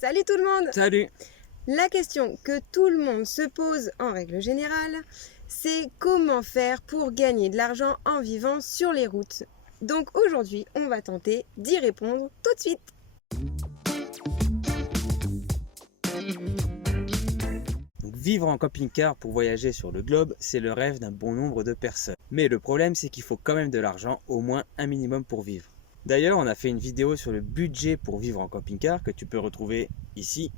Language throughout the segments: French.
Salut tout le monde! Salut! La question que tout le monde se pose en règle générale, c'est comment faire pour gagner de l'argent en vivant sur les routes. Donc aujourd'hui, on va tenter d'y répondre tout de suite. Donc, vivre en camping-car pour voyager sur le globe, c'est le rêve d'un bon nombre de personnes. Mais le problème, c'est qu'il faut quand même de l'argent, au moins un minimum pour vivre. D'ailleurs, on a fait une vidéo sur le budget pour vivre en camping-car que tu peux retrouver ici.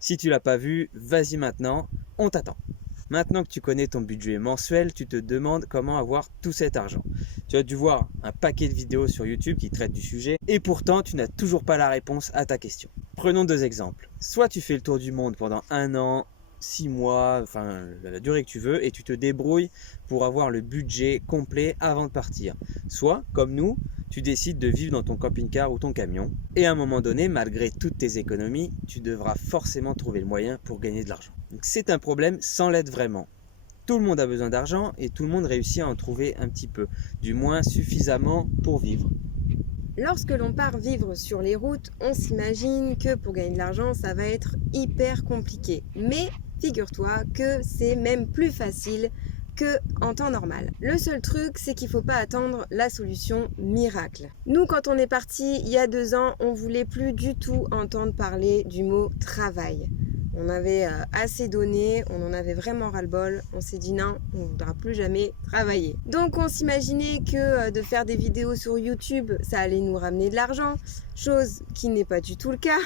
Si tu l'as pas vu, vas-y maintenant, on t'attend. Maintenant que tu connais ton budget mensuel, tu te demandes comment avoir tout cet argent. Tu as dû voir un paquet de vidéos sur YouTube qui traitent du sujet et pourtant tu n'as toujours pas la réponse à ta question. Prenons deux exemples. Soit tu fais le tour du monde pendant 1 an, 6 mois, enfin la durée que tu veux, et tu te débrouilles pour avoir le budget complet avant de partir. Soit, comme nous, tu décides de vivre dans ton camping-car ou ton camion, et à un moment donné, malgré toutes tes économies, tu devras forcément trouver le moyen pour gagner de l'argent. Donc c'est un problème sans l'aide vraiment. Tout le monde a besoin d'argent et tout le monde réussit à en trouver un petit peu, du moins suffisamment pour vivre. Lorsque l'on part vivre sur les routes, on s'imagine que pour gagner de l'argent, ça va être hyper compliqué. Mais figure-toi que c'est même plus facile qu'en temps normal. Le seul truc, c'est qu'il ne faut pas attendre la solution miracle. Nous, quand on est parti il y a 2 ans, on voulait plus du tout entendre parler du mot travail. On avait assez donné, on en avait vraiment ras-le-bol. On s'est dit non, on ne voudra plus jamais travailler. Donc on s'imaginait que de faire des vidéos sur YouTube, ça allait nous ramener de l'argent, chose qui n'est pas du tout le cas.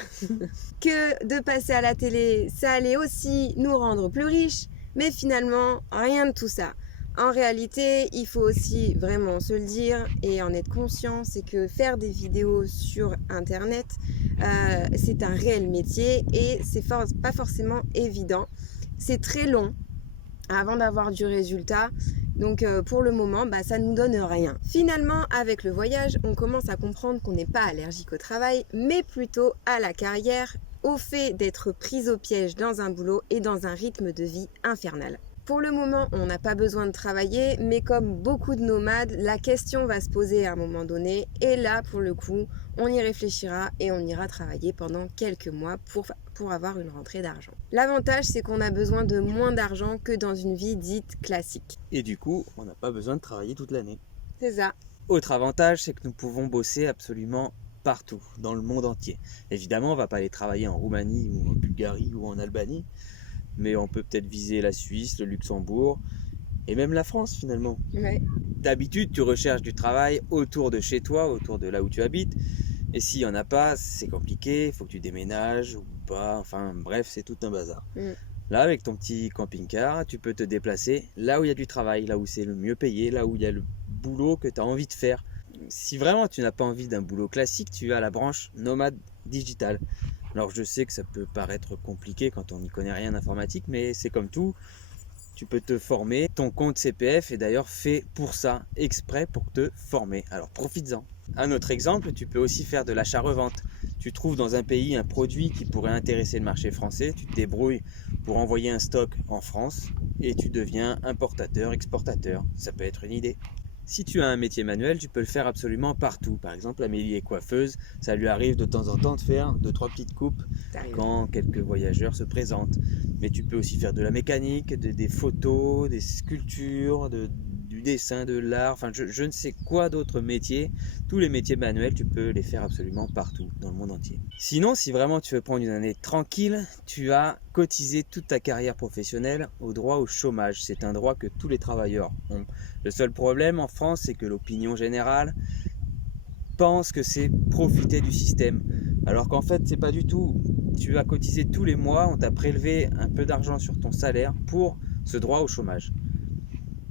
Que de passer à la télé, ça allait aussi nous rendre plus riches. Mais finalement, rien de tout ça. En réalité, il faut aussi vraiment se le dire et en être conscient, c'est que faire des vidéos sur Internet, c'est un réel métier et c'est pas forcément évident. C'est très long avant d'avoir du résultat. Donc pour le moment, ça ne nous donne rien. Finalement, avec le voyage, on commence à comprendre qu'on n'est pas allergique au travail, mais plutôt à la carrière, au fait d'être prise au piège dans un boulot et dans un rythme de vie infernal. Pour le moment, on n'a pas besoin de travailler, mais comme beaucoup de nomades, la question va se poser à un moment donné. Et là, pour le coup, on y réfléchira et on ira travailler pendant quelques mois pour avoir une rentrée d'argent. L'avantage, c'est qu'on a besoin de moins d'argent que dans une vie dite classique. Et du coup, on n'a pas besoin de travailler toute l'année. C'est ça. Autre avantage, c'est que nous pouvons bosser absolument partout, dans le monde entier. Évidemment, on ne va pas aller travailler en Roumanie ou en Bulgarie ou en Albanie, mais on peut peut-être viser la Suisse, le Luxembourg et même la France finalement. Ouais. D'habitude, tu recherches du travail autour de chez toi, autour de là où tu habites, et s'il n'y en a pas, c'est compliqué, il faut que tu déménages ou pas, enfin bref, c'est tout un bazar. Là, avec ton petit camping-car, tu peux te déplacer là où il y a du travail, là où c'est le mieux payé, là où il y a le boulot que tu as envie de faire. Si vraiment tu n'as pas envie d'un boulot classique, tu as la branche nomade digitale. Alors je sais que ça peut paraître compliqué quand on n'y connaît rien d'informatique, mais c'est comme tout, tu peux te former. Ton compte CPF est d'ailleurs fait pour ça, exprès pour te former. Alors profites-en. Un autre exemple, tu peux aussi faire de l'achat-revente. Tu trouves dans un pays un produit qui pourrait intéresser le marché français, tu te débrouilles pour envoyer un stock en France et tu deviens importateur, exportateur. Ça peut être une idée. Si tu as un métier manuel, tu peux le faire absolument partout. Par exemple, Amélie est coiffeuse, ça lui arrive de temps en temps de faire 2-3 petites coupes quand quelques voyageurs se présentent. Mais tu peux aussi faire de la mécanique, des photos, des sculptures, du dessin, de l'art, enfin je ne sais quoi d'autres métiers. Tous les métiers manuels, tu peux les faire absolument partout, dans le monde entier. Sinon, si vraiment tu veux prendre une année tranquille, tu as cotisé toute ta carrière professionnelle au droit au chômage. C'est un droit que tous les travailleurs ont. Le seul problème en France, c'est que l'opinion générale pense que c'est profiter du système. Alors qu'en fait, c'est pas du tout. Tu as cotisé tous les mois, on t'a prélevé un peu d'argent sur ton salaire pour ce droit au chômage.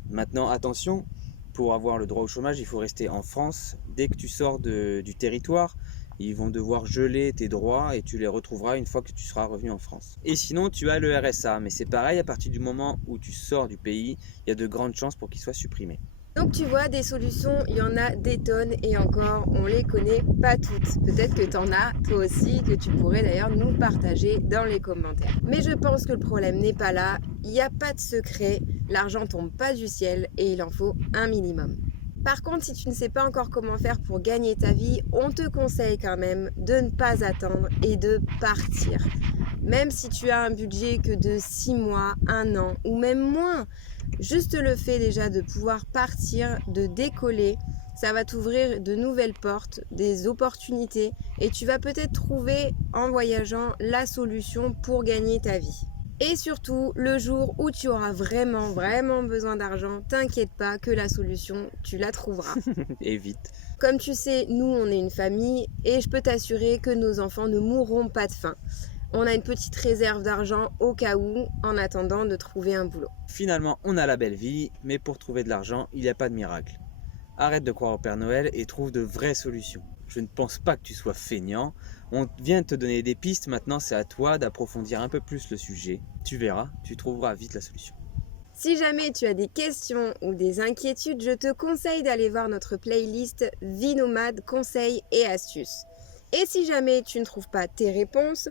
Maintenant, attention, pour avoir le droit au chômage, il faut rester en France. Dès que tu sors du territoire, ils vont devoir geler tes droits et tu les retrouveras une fois que tu seras revenu en France. Et sinon, tu as le RSA, mais c'est pareil, à partir du moment où tu sors du pays, il y a de grandes chances pour qu'il soit supprimé. Donc tu vois, des solutions, il y en a des tonnes et encore, on les connaît pas toutes. Peut-être que tu en as toi aussi, que tu pourrais d'ailleurs nous partager dans les commentaires. Mais je pense que le problème n'est pas là, il n'y a pas de secret, l'argent tombe pas du ciel et il en faut un minimum. Par contre, si tu ne sais pas encore comment faire pour gagner ta vie, on te conseille quand même de ne pas attendre et de partir. Même si tu as un budget que de 6 mois, 1 an ou même moins, juste le fait déjà de pouvoir partir, de décoller, ça va t'ouvrir de nouvelles portes, des opportunités et tu vas peut-être trouver en voyageant la solution pour gagner ta vie. Et surtout, le jour où tu auras vraiment besoin d'argent, t'inquiète pas que la solution, tu la trouveras. Et vite. Comme tu sais, nous, on est une famille et je peux t'assurer que nos enfants ne mourront pas de faim. On a une petite réserve d'argent au cas où, en attendant de trouver un boulot. Finalement, on a la belle vie, mais pour trouver de l'argent, il n'y a pas de miracle. Arrête de croire au Père Noël et trouve de vraies solutions. Je ne pense pas que tu sois feignant. On vient de te donner des pistes, maintenant c'est à toi d'approfondir un peu plus le sujet. Tu verras, tu trouveras vite la solution. Si jamais tu as des questions ou des inquiétudes, je te conseille d'aller voir notre playlist Vie nomade, conseils et astuces. Et si jamais tu ne trouves pas tes réponses,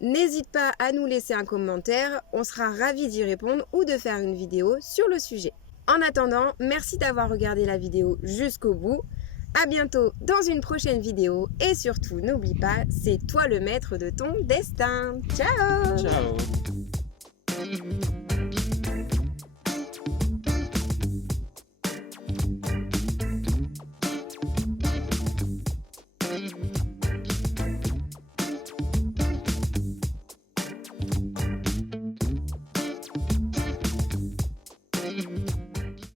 n'hésite pas à nous laisser un commentaire, on sera ravis d'y répondre ou de faire une vidéo sur le sujet. En attendant, merci d'avoir regardé la vidéo jusqu'au bout. À bientôt dans une prochaine vidéo et surtout n'oublie pas, c'est toi le maître de ton destin. Ciao! Ciao!